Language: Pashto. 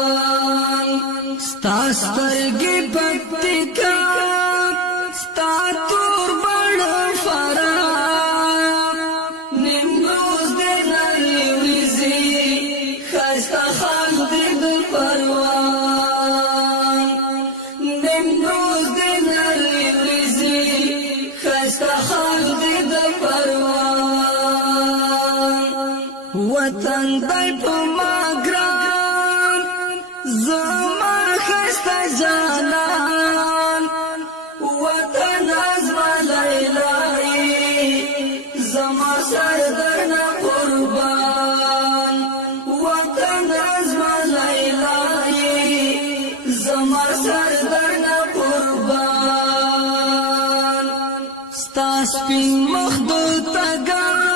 قربان ستا سترګې پکتیکا ستا تور بڼ فراه نیمروز دې لرې وریځې ښایسته خلک دې د پروان نیمروز دې لرې وریځې ښایسته خلک دې د پروان وطن دی په ما ګران زما ښایسته جانان وطن زما لیلایي زما سر درنه قربان وطن زما لیلایي زما سر درنه قربان ستا سپین مخ د تګر